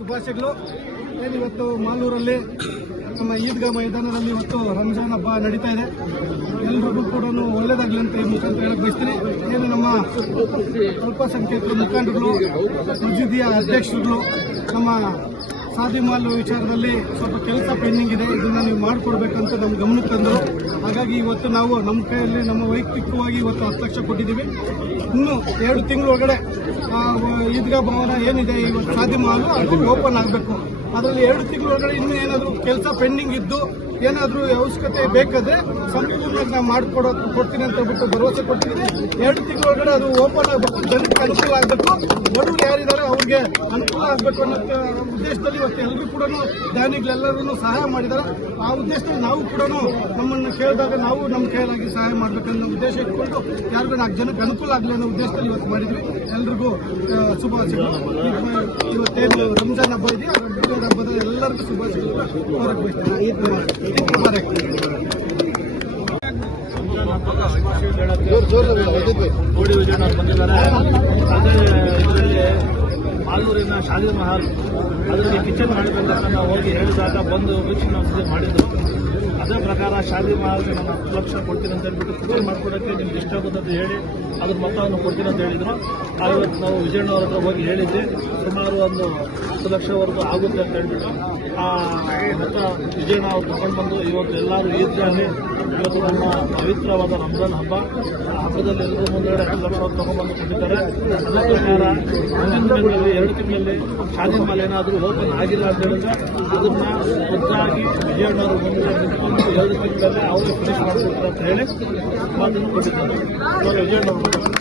ಶುಭಾಶಯಗಳು. ಏನಿವತ್ತು ಮಾಲೂರಲ್ಲಿ ನಮ್ಮ ಈದ್ಗಾ ಮೈದಾನದಲ್ಲಿ ಇವತ್ತು ರಂಜಾನ್ ಹಬ್ಬ ನಡೀತಾ ಇದೆ. ಎಲ್ರಿಗೂ ಕೂಡ ಒಳ್ಳೇದಾಗಲಿ ಅಂತ ಈ ಮುಖಾಂತರ ಹೇಳಕ್ ಬಯಸ್ತೀನಿ. ಏನು ನಮ್ಮ ಅಲ್ಪಸಂಖ್ಯಾತರ ಮುಖಂಡರು, ಮಸೀದಿಯ ಅಧ್ಯಕ್ಷರುಗಳು ನಮ್ಮ ಸಾದಿ ಮಾಲ್ ವಿಚಾರದಲ್ಲಿ ಸ್ವಲ್ಪ ಕೆಲಸ ಪೆಂಡಿಂಗ್ ಇದೆ, ಇದನ್ನ ನೀವು ಮಾಡಿಕೊಡ್ಬೇಕಂತ ನಮ್ಮ ಗಮನಕ್ಕೆ ತಂದರು. ಹಾಗಾಗಿ ಇವತ್ತು ನಾವು ನಮ್ಮ ಕೈಯಲ್ಲಿ ನಮ್ಮ ವೈಯಕ್ತಿಕವಾಗಿ ಇವತ್ತು 10 ಲಕ್ಷ ಕೊಟ್ಟಿದ್ದೀವಿ. ಇನ್ನು 2 ತಿಂಗಳೊಳಗಡೆ ಈದ್ಗಾ ಭವನ ಏನಿದೆ ಇವತ್ತು ಸಾದಿ ಮಾಲ್ ಅದು ಓಪನ್ ಆಗಬೇಕು. ಅದರಲ್ಲಿ 2 ತಿಂಗಳೊಳಗಡೆ ಇನ್ನೂ ಏನಾದರೂ ಕೆಲಸ ಪೆಂಡಿಂಗ್ ಇದ್ದು ಏನಾದರೂ ಅವಶ್ಯಕತೆ ಬೇಕಾದ್ರೆ ಸಂಪೂರ್ಣವಾಗಿ ನಾವು ಕೊಡ್ತೀನಿ ಅಂತ ಹೇಳ್ಬಿಟ್ಟು ಭರವಸೆ ಕೊಡ್ತೀನಿ. 2 ತಿಂಗಳೊಳಗಡೆ ಅದು ಓಪನ್ ಆಗಬೇಕು, ಜನಕ್ಕೆ ಅನುಕೂಲ ಆಗಬೇಕು, ಬಡವರು ಯಾರಿದ್ದಾರೆ ಅವ್ರಿಗೆ ಅನುಕೂಲ ಆಗಬೇಕು ಅನ್ನೋ ಉದ್ದೇಶದಲ್ಲಿ ಇವತ್ತು ಎಲ್ಲರೂ ಕೂಡ ದಾನಿಗಳೆಲ್ಲರೂ ಸಹಾಯ ಮಾಡಿದ್ದಾರೆ. ಆ ಉದ್ದೇಶದಲ್ಲಿ ನಾವು ಕೂಡ ನಮ್ಮನ್ನು ಕೇಳಿದಾಗ ನಾವು ನಮ್ಮ ಕೈಲಾಗಿ ಸಹಾಯ ಮಾಡಬೇಕನ್ನೋ ಉದ್ದೇಶ ಇಟ್ಕೊಂಡು ಯಾರಿಗೂ 4 ಜನಕ್ಕೆ ಅನುಕೂಲ ಆಗಲಿ ಅನ್ನೋ ಉದ್ದೇಶದಲ್ಲಿ ಇವತ್ತು ಮಾಡಿದ್ವಿ. ಎಲ್ರಿಗೂ ಶುಭಾಶಯಗಳು. ಇವತ್ತೇನು ರಂಜಾನ್ ಹಬ್ಬ ಇದೆಯಾ, ರಂಜಾನ್ ಹಬ್ಬದ ಎಲ್ಲರಿಗೂ ಶುಭಾಶಯಗಳು ಹೊರಗೆ ಬಯಸ್ತೀನಿ. ಕೋಡಿ ವಿಜಯನವರು ಬಂದಿದ್ದಾರೆ. ಅದೇ ಇದರಲ್ಲಿ ಮಾಲೂರಿನ ಶಾದಿ ಮಹಲ್ ಅದರಲ್ಲಿ ಕಿಚನ್ ಮಾಡಬೇಕಂತ ನಾವು ಹೋಗಿ ಹೇಳಿದಾಗ ಬಂದು ವೀಕ್ಷಣೆ ಮಾಡಿದ್ರು. ಅದೇ ಪ್ರಕಾರ ಶಾದಿ ಮಹಲ್ಗೆ ನಾನು 10 ಲಕ್ಷ ಕೊಡ್ತೀನಿ ಅಂತ ಹೇಳ್ಬಿಟ್ಟು ಕಿಚನ್ ಮಾಡ್ಕೊಡೋಕ್ಕೆ ನಿಮ್ಗೆ ಇಷ್ಟ ಆಗುತ್ತೆ ಅಂತ ಹೇಳಿ ಅದ್ರ ಮೊತ್ತವನ್ನು ಕೊಡ್ತೀನಿ ಅಂತ ಹೇಳಿದ್ರು. ಇವತ್ತು ನಾವು ವಿಜಯನವರ ಹತ್ರ ಹೋಗಿ ಹೇಳಿದ್ದೆ, ಸುಮಾರು ಒಂದು 10 ಲಕ್ಷವರೆಗೂ ಆಗುತ್ತೆ ಅಂತ ಹೇಳ್ಬಿಟ್ಟು ಆ ಮೊತ್ತ ವಿಜಯನ ಅವ್ರು ತಗೊಂಡು ಬಂದು ಇವತ್ತು ಎಲ್ಲರೂ ಈದ್ಗಾಗಿ ಇವತ್ತು ನಮ್ಮ ಪವಿತ್ರವಾದ ರಂಜಾನ್ ಹಬ್ಬ, ಆ ಹಬ್ಬದಲ್ಲಿ ಎಲ್ಲರೂ ಮುಂದೆಗಡೆ 10 ಲಕ್ಷ ತಗೊಂಡ್ಬಂದು ಕೊಟ್ಟಿದ್ದಾರೆ. ನನ್ನ ಪ್ರಕಾರ ಮುಂದಿನ ತಿಂಗಳಲ್ಲಿ 2 ತಿಂಗಳಲ್ಲಿ ಶಾದಿ ಮಾಲ್ ಏನಾದರೂ ಓಪನ್ ಆಗಿಲ್ಲ ಅಂತ ಹೇಳಿದ್ರೆ ಅದನ್ನ ಖುದ್ದಾಗಿ ವಿಜಯನವರು ಮುಂದೆ ನಿಂತ್ಕೊಂಡು 2 ತಿಂಗಳಲ್ಲಿ ಅವರು ಫಿನಿಶ್ ಮಾಡಿಕೊಡ್ತಾರೆ ಅಂತ ಹೇಳಿ ಮಾತನ್ನು ಕೊಟ್ಟಿದ್ದಾರೆ. ವಿಜಯನವರು